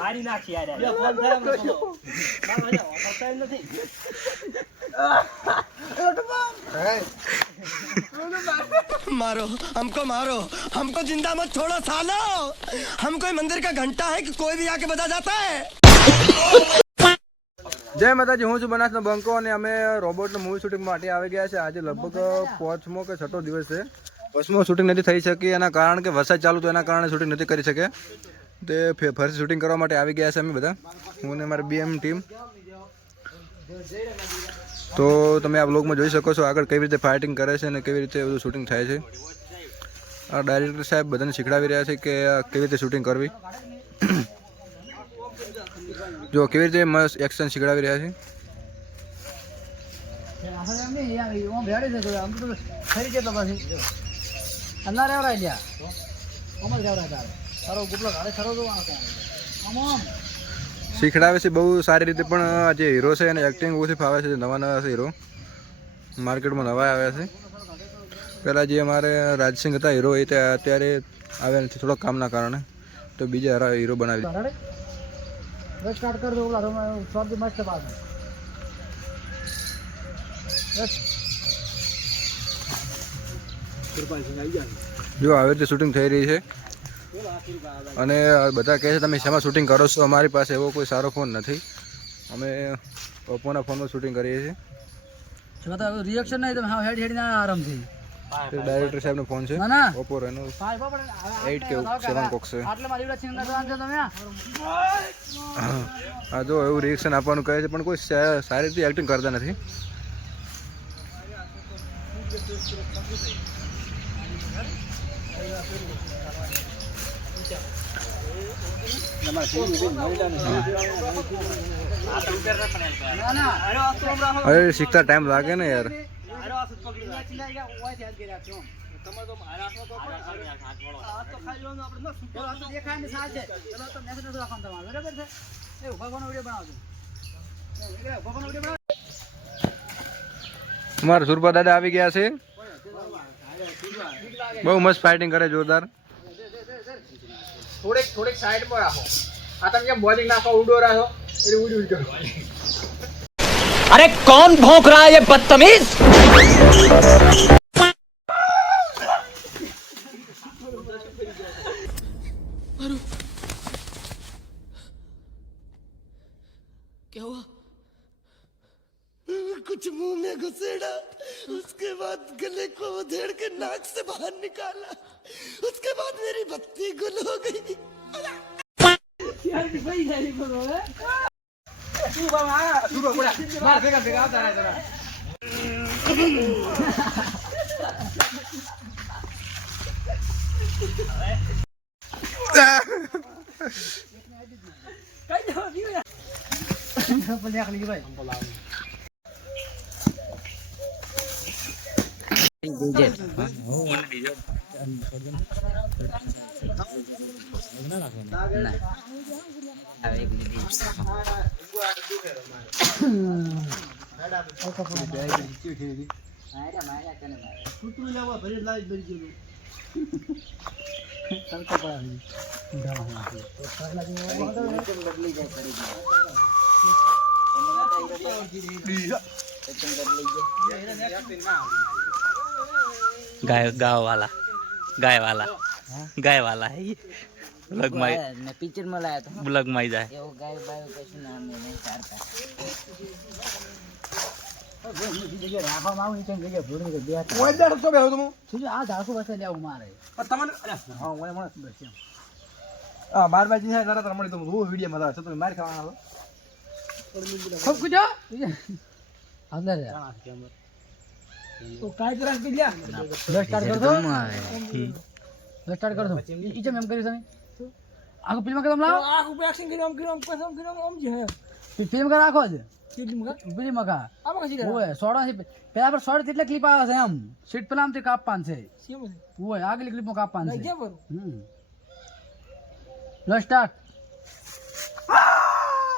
મારી નાખી યાર मारो हमको जिंदा मत छोड़ो सालो हम कोई मंदिर का घंटा है कि कोई भी आके बजा जाता है। જય માતાજી, હું છું બનાસનો બંકો અને અમે રોબોટનું મૂવી શૂટિંગ માટે આવી ગયા છે. આજે લગભગ 5મો કે 6મો દિવસ છે. 5મો શૂટિંગ નથી થઈ શકી એના કારણ કે વરસાદ ચાલુ તો એના કારણે શૂટિંગ નથી કરી શકે. તે ફરી શૂટિંગ કરવા માટે આવી ગયા છે અમે બધા, હું અને મારી BM ટીમ. તો તમે આ બ્લોગમાં જોઈ શકો છો આગળ કેવી રીતે ફાઇટિંગ કરે છે અને કેવી રીતે બધું શૂટિંગ થાય છે. આ ડાયરેક્ટર સાહેબ બધાને શીખડાવી રહ્યા છે કે કેવી રીતે શૂટિંગ કરવી. જો કેવી રીતે મસ્ત એક્શન શીખડાવી રહ્યા છે. શીખડાવે છે બહુ સારી રીતે, પણ જે હીરો છે એને એક્ટિંગ ઓછી ફાવે છે. નવા છે હીરો, માર્કેટમાં નવા આવ્યા છે. પહેલાં જે અમારે રાજસિંહ હતા હીરો, એ અત્યારે આવ્યા નથી થોડા કામના કારણે, તો બીજા હીરો બનાવી. જો આવી રીતે શૂટિંગ થઈ રહી છે અને બધા કહે છે તમે શેમાં શૂટિંગ કરો છો? અમારી પાસે એવો કોઈ સારો ફોન નથી, અમે ઓપ્પોના ફોનમાં શૂટિંગ કરીએ છીએ. રિએક્શન નહીં તમે હેડ હેડ ના આરામથી. ડાયરેક્ટર સાહેબનો ફોન છે, ઓપ્પો રેનો 8 કે 7 કોક છે. હા જો એવું રિએક્શન આપવાનું કહે છે, પણ કોઈ સારી રીતે એક્ટિંગ કરતા નથી. અરે શીખતા ટાઈમ લાગે ને યાર. અમારા સુરપા દાદા આવી ગયા છે, બહુ મસ્ત ફાઇટિંગ કરે, જોરદાર. થોડીક સાઈડમાં રાખો. આ તમે કેમ બોલિંગ નાખો, ઉડો રાખો એટલે ઉડી કરો. अरे कौन भौंक रहा है ये बदतमीज। क्या हुआ? कुछ मुंह में घुसेड़ा, उसके बाद गले को उधेड़ के नाक से बाहर निकाला, उसके बाद मेरी बत्ती गुल हो गई. गाय वाला है ये. ब्लॉग में मैं पिक्चर में लाया था, ब्लॉग में जाए वो गाय बाय कैसे नाम नहीं चाहता. સ્ટાર્ટ કર દો. ઈચે મેમ કરી તમે આખો ફિલ્મ કે તમે લાવો આખો એક્શન કરી આમ ફિલ્મ કર આખો જ ફિલ્મ કા આમાં કશી કરે ઓય સોડા પેલા પર સોડા કેટલા ક્લિપ આવે છે એમ સીટ પેલા આમથી કાપવાન છે ઓય આગલી ક્લિપમાં કાપવાન છે. લો સ્ટાર્ટ